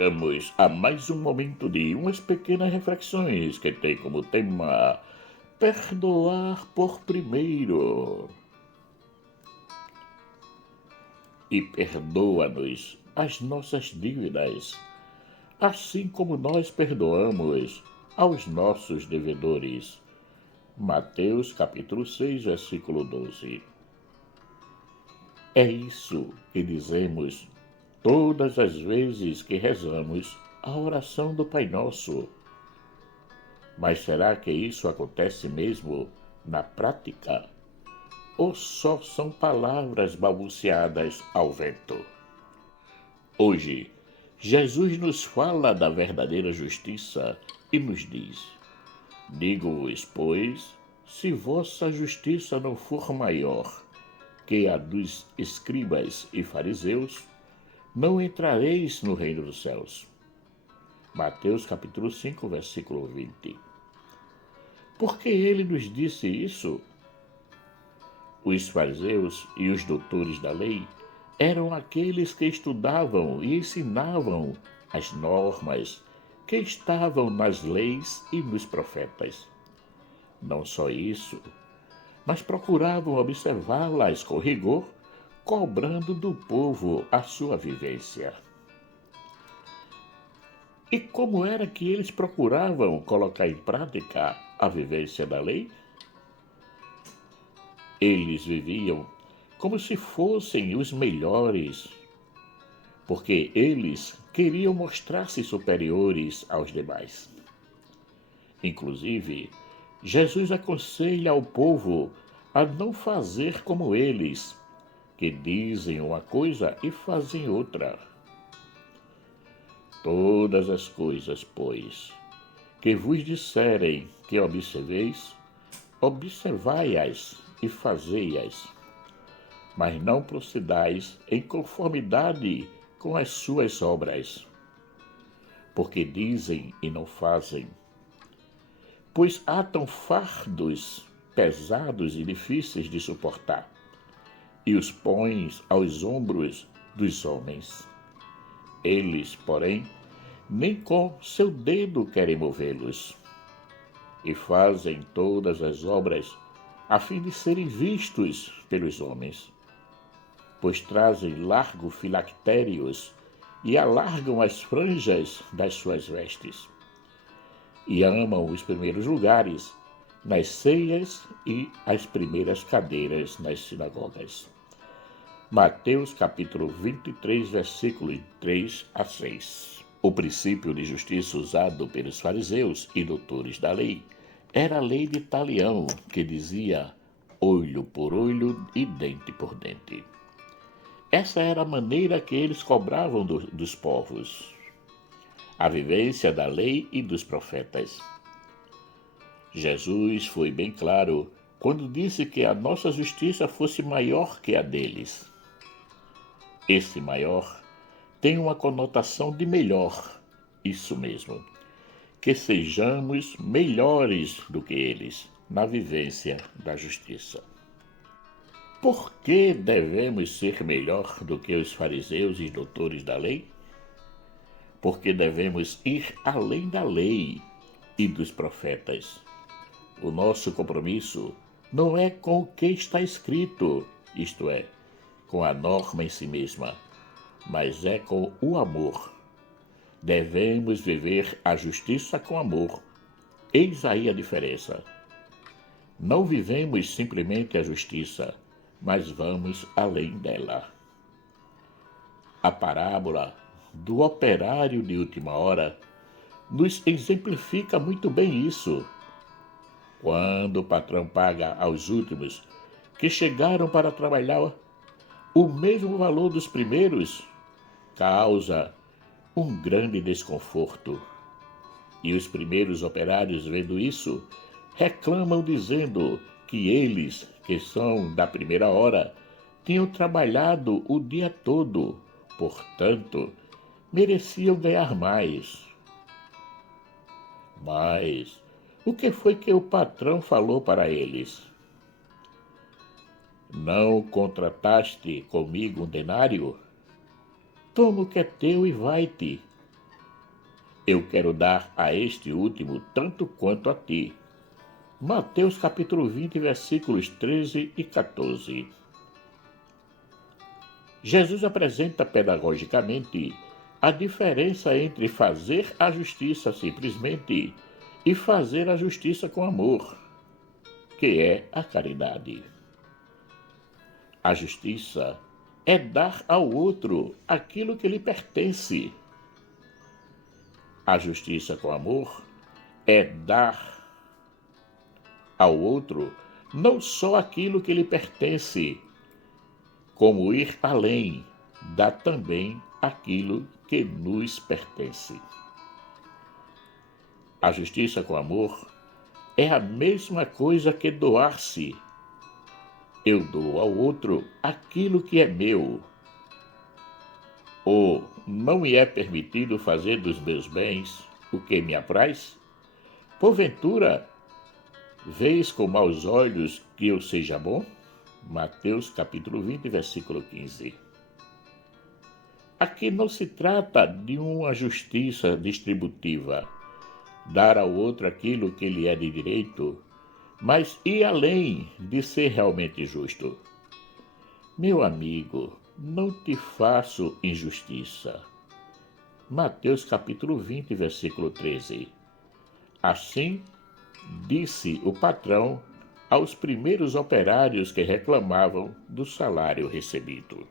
chegamos a mais um momento de umas pequenas reflexões que tem como tema perdoar por primeiro. E perdoa-nos as nossas dívidas, assim como nós perdoamos aos nossos devedores. Mateus capítulo 6, versículo 12. É isso que dizemos todas as vezes que rezamos a oração do Pai Nosso. Mas será que isso acontece mesmo na prática? Ou só são palavras balbuciadas ao vento? Hoje, Jesus nos fala da verdadeira justiça e nos diz: digo-vos, pois, se vossa justiça não for maior que a dos escribas e fariseus, não entrareis no reino dos céus. Mateus capítulo 5, versículo 20. Por que ele nos disse isso? Os fariseus e os doutores da lei eram aqueles que estudavam e ensinavam as normas que estavam nas leis e nos profetas. Não só isso, mas procuravam observá-las com rigor, cobrando do povo a sua vivência. E como era que eles procuravam colocar em prática a vivência da lei? Eles viviam como se fossem os melhores, porque eles queriam mostrar-se superiores aos demais. Inclusive, Jesus aconselha ao povo a não fazer como eles, que dizem uma coisa e fazem outra. Todas as coisas, pois, que vos disserem que observeis, observai-as e fazei-as, mas não procedais em conformidade com as suas obras, porque dizem e não fazem, pois atam fardos pesados e difíceis de suportar, e os põem aos ombros dos homens. Eles, porém, nem com seu dedo querem movê-los, e fazem todas as obras a fim de serem vistos pelos homens, pois trazem largos filactérios e alargam as franjas das suas vestes, e amam os primeiros lugares nas ceias e as primeiras cadeiras nas sinagogas. Mateus capítulo 23, versículos 3 a 6. O princípio de justiça usado pelos fariseus e doutores da lei era a lei de Talião, que dizia olho por olho e dente por dente. Essa era a maneira que eles cobravam dos povos, a vivência da lei e dos profetas. Jesus foi bem claro quando disse que a nossa justiça fosse maior que a deles. Esse maior tem uma conotação de melhor, isso mesmo, que sejamos melhores do que eles na vivência da justiça. Por que devemos ser melhor do que os fariseus e doutores da lei? Porque devemos ir além da lei e dos profetas. O nosso compromisso não é com o que está escrito, isto é, com a norma em si mesma, mas é com o amor. Devemos viver a justiça com amor. Eis aí a diferença. Não vivemos simplesmente a justiça, mas vamos além dela. A parábola do operário de última hora nos exemplifica muito bem isso. Quando o patrão paga aos últimos que chegaram para trabalhar o mesmo valor dos primeiros, causa um grande desconforto. E os primeiros operários, vendo isso, reclamam dizendo que eles, que são da primeira hora, tinham trabalhado o dia todo, portanto, mereciam ganhar mais. Mas o que foi que o patrão falou para eles? Não contrataste comigo um denário? Toma o que é teu e vai-te. eu quero dar a este último tanto quanto a ti. Mateus capítulo 20, versículos 13 e 14. Jesus apresenta pedagogicamente a diferença entre fazer a justiça simplesmente e fazer a justiça com amor, que é a caridade. A justiça é dar ao outro aquilo que lhe pertence. A justiça com amor é dar ao outro não só aquilo que lhe pertence, como ir além, dá também aquilo que nos pertence. A justiça com amor é a mesma coisa que doar-se. Eu dou ao outro aquilo que é meu. Ou não me é permitido fazer dos meus bens o que me apraz? Porventura, vês com maus olhos que eu seja bom? Mateus capítulo 20, versículo 15. Aqui não se trata de uma justiça distributiva, dar ao outro aquilo que lhe é de direito, mas ir além de ser realmente justo. Meu amigo, não te faço injustiça. Mateus capítulo 20, versículo 13. Assim, disse o patrão aos primeiros operários que reclamavam do salário recebido.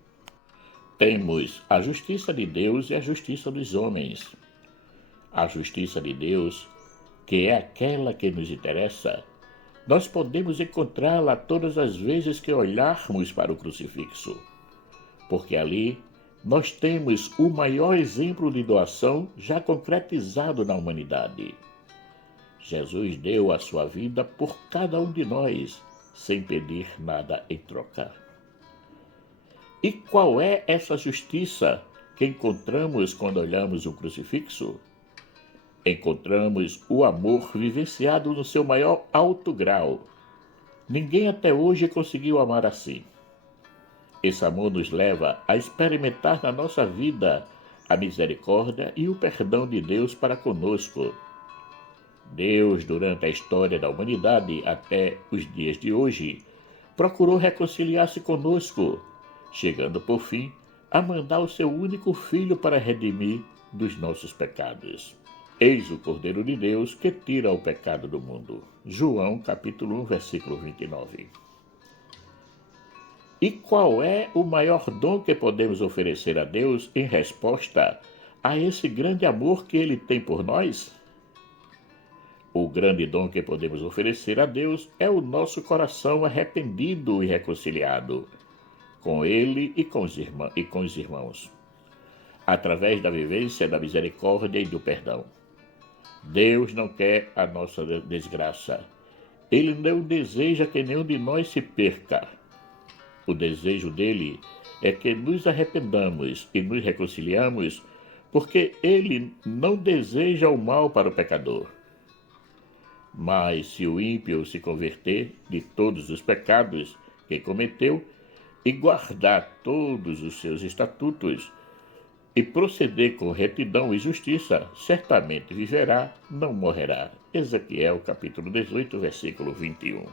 Temos a justiça de Deus e a justiça dos homens. A justiça de Deus, que é aquela que nos interessa, nós podemos encontrá-la todas as vezes que olharmos para o crucifixo, porque ali nós temos o maior exemplo de doação já concretizado na humanidade. Jesus deu a sua vida por cada um de nós, sem pedir nada em troca. E qual é essa justiça que encontramos quando olhamos o crucifixo? Encontramos o amor vivenciado no seu maior alto grau. Ninguém até hoje conseguiu amar assim. Esse amor nos leva a experimentar na nossa vida a misericórdia e o perdão de Deus para conosco. Deus, durante a história da humanidade até os dias de hoje, procurou reconciliar-se conosco, chegando por fim a mandar o seu único Filho para redimir dos nossos pecados. Eis o Cordeiro de Deus que tira o pecado do mundo. João capítulo 1, versículo 29. E qual é o maior dom que podemos oferecer a Deus em resposta a esse grande amor que Ele tem por nós? O grande dom que podemos oferecer a Deus é o nosso coração arrependido e reconciliado com Ele e com os irmãos, através da vivência da misericórdia e do perdão. Deus não quer a nossa desgraça. Ele não deseja que nenhum de nós se perca. O desejo dele é que nos arrependamos e nos reconciliamos, porque ele não deseja o mal para o pecador. Mas se o ímpio se converter de todos os pecados que cometeu e guardar todos os seus estatutos e proceder com retidão e justiça, certamente viverá, não morrerá. Ezequiel capítulo 18, versículo 21.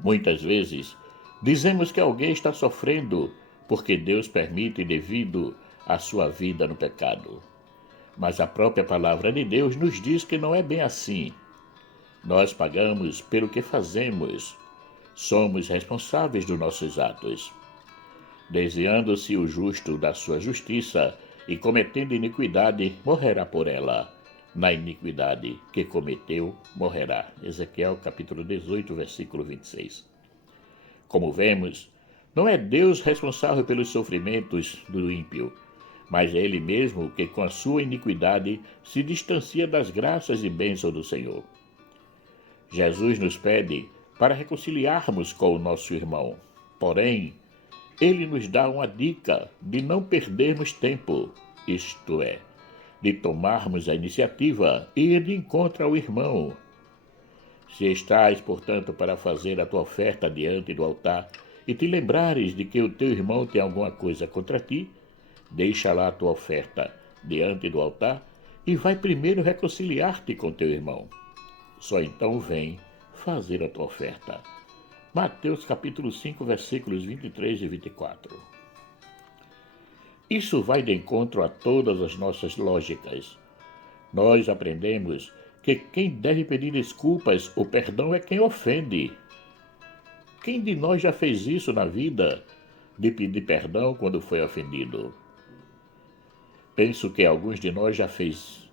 Muitas vezes dizemos que alguém está sofrendo porque Deus permite devido à sua vida no pecado. Mas a própria palavra de Deus nos diz que não é bem assim. Nós pagamos pelo que fazemos. Somos responsáveis dos nossos atos. Desviando-se o justo da sua justiça e cometendo iniquidade, morrerá por ela. Na iniquidade que cometeu, morrerá. Ezequiel capítulo 18, versículo 26. Como vemos, não é Deus responsável pelos sofrimentos do ímpio, mas é Ele mesmo que com a sua iniquidade se distancia das graças e bênçãos do Senhor. Jesus nos pede para reconciliarmos com o nosso irmão. Porém, Ele nos dá uma dica de não perdermos tempo, isto é, de tomarmos a iniciativa e ir de encontro ao irmão. Se estás, portanto, para fazer a tua oferta diante do altar e te lembrares de que o teu irmão tem alguma coisa contra ti, deixa lá a tua oferta diante do altar e vai primeiro reconciliar-te com teu irmão. Só então vem fazer a tua oferta. Mateus capítulo 5, versículos 23 e 24. Isso vai de encontro a todas as nossas lógicas. Nós aprendemos que quem deve pedir desculpas ou perdão é quem ofende. Quem de nós já fez isso na vida, de pedir perdão quando foi ofendido? Penso que alguns de nós já fez,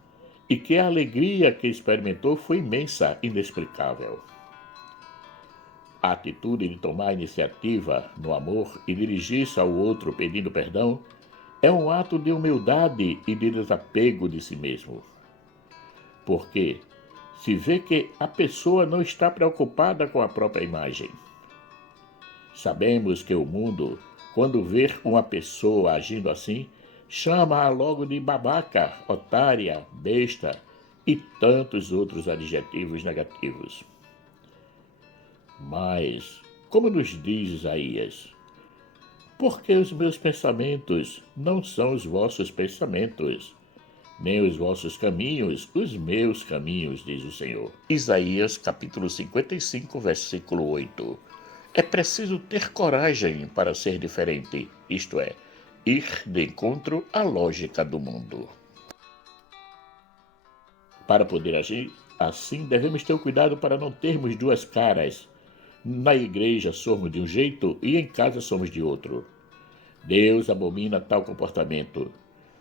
e que a alegria que experimentou foi imensa, inexplicável. A atitude de tomar iniciativa no amor e dirigir-se ao outro pedindo perdão é um ato de humildade e de desapego de si mesmo. Porque se vê que a pessoa não está preocupada com a própria imagem. Sabemos que o mundo, quando ver uma pessoa agindo assim, chama-a logo de babaca, otária, besta e tantos outros adjetivos negativos. Mas, como nos diz Isaías, porque os meus pensamentos não são os vossos pensamentos, nem os vossos caminhos, os meus caminhos, diz o Senhor. Isaías capítulo 55, versículo 8. É preciso ter coragem para ser diferente, isto é, ir de encontro à lógica do mundo. Para poder agir assim, devemos ter cuidado para não termos duas caras. Na igreja somos de um jeito e em casa somos de outro. Deus abomina tal comportamento.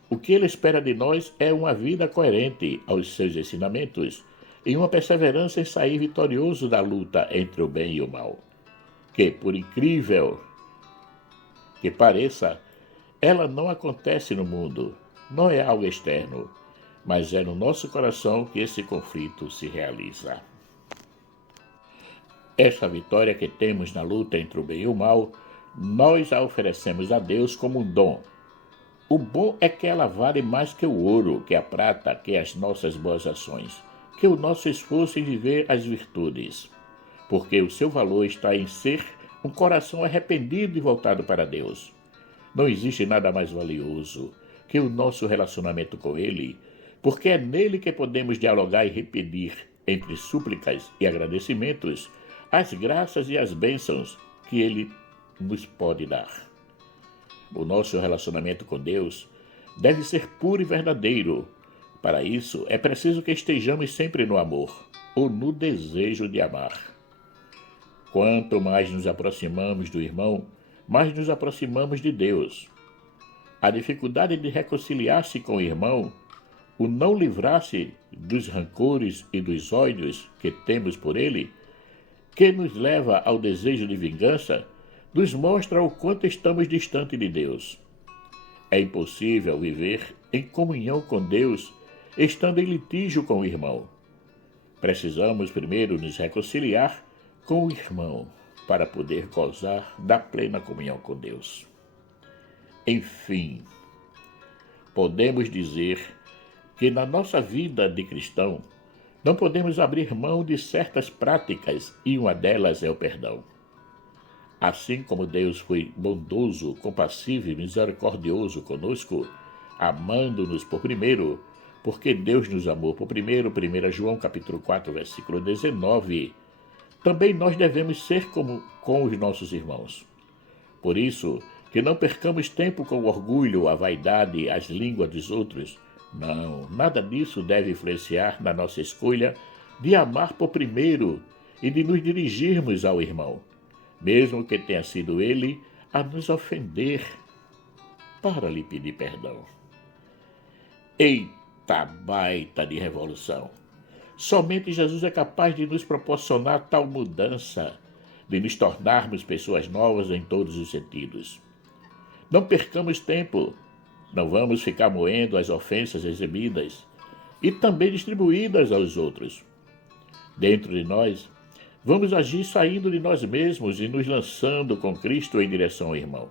O que Ele espera de nós é uma vida coerente aos seus ensinamentos e uma perseverança em sair vitorioso da luta entre o bem e o mal. Que, por incrível que pareça, ela não acontece no mundo, não é algo externo, mas é no nosso coração que esse conflito se realiza. Essa vitória que temos na luta entre o bem e o mal, nós a oferecemos a Deus como um dom. O bom é que ela vale mais que o ouro, que a prata, que as nossas boas ações, que o nosso esforço em viver as virtudes. Porque o seu valor está em ser um coração arrependido e voltado para Deus. Não existe nada mais valioso que o nosso relacionamento com Ele, porque é nele que podemos dialogar e repetir, entre súplicas e agradecimentos, as graças e as bênçãos que Ele nos pode dar. O nosso relacionamento com Deus deve ser puro e verdadeiro. Para isso, é preciso que estejamos sempre no amor, ou no desejo de amar. Quanto mais nos aproximamos do irmão, mais nos aproximamos de Deus. A dificuldade de reconciliar-se com o irmão, o não livrar-se dos rancores e dos ódios que temos por ele, que nos leva ao desejo de vingança, nos mostra o quanto estamos distante de Deus. É impossível viver em comunhão com Deus, estando em litígio com o irmão. Precisamos primeiro nos reconciliar com o irmão, para poder gozar da plena comunhão com Deus. Enfim, podemos dizer que na nossa vida de cristão, não podemos abrir mão de certas práticas e uma delas é o perdão. Assim como Deus foi bondoso, compassivo e misericordioso conosco, amando-nos por primeiro, porque Deus nos amou por primeiro, 1 João capítulo 4, versículo 19, também nós devemos ser como com os nossos irmãos. Por isso, que não percamos tempo com o orgulho, a vaidade, as línguas dos outros. Não, nada disso deve influenciar na nossa escolha de amar por primeiro e de nos dirigirmos ao irmão, mesmo que tenha sido ele a nos ofender, para lhe pedir perdão. Eita baita de revolução! Somente Jesus é capaz de nos proporcionar tal mudança, de nos tornarmos pessoas novas em todos os sentidos. Não percamos tempo, não vamos ficar moendo as ofensas recebidas e também distribuídas aos outros. Dentro de nós, vamos agir saindo de nós mesmos e nos lançando com Cristo em direção ao irmão.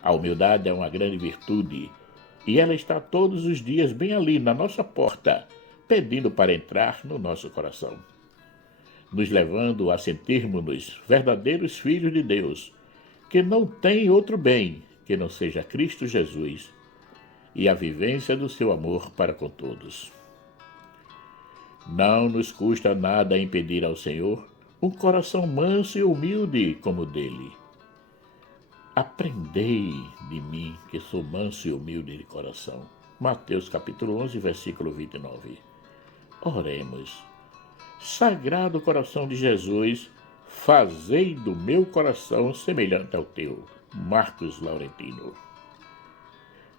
A humildade é uma grande virtude e ela está todos os dias bem ali na nossa porta, pedindo para entrar no nosso coração, nos levando a sentirmos-nos verdadeiros filhos de Deus, que não tem outro bem que não seja Cristo Jesus, e a vivência do seu amor para com todos. Não nos custa nada impedir ao Senhor um coração manso e humilde como o dele. Aprendei de mim, que sou manso e humilde de coração. Mateus capítulo 11, versículo 29. Oremos. Sagrado coração de Jesus, fazei do meu coração semelhante ao teu. Marcos Laurentino.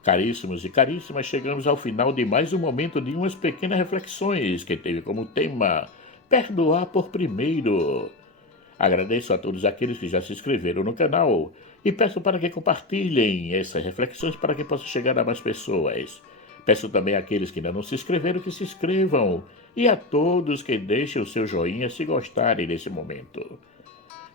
Caríssimos e caríssimas, chegamos ao final de mais um momento de umas pequenas reflexões que teve como tema perdoar por primeiro. Agradeço a todos aqueles que já se inscreveram no canal e peço para que compartilhem essas reflexões para que possa chegar a mais pessoas. Peço também àqueles que ainda não se inscreveram que se inscrevam e a todos que deixem o seu joinha se gostarem desse momento.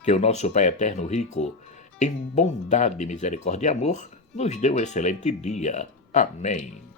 Que o nosso Pai Eterno Rico, em bondade, misericórdia e amor, nos dê um excelente dia. Amém.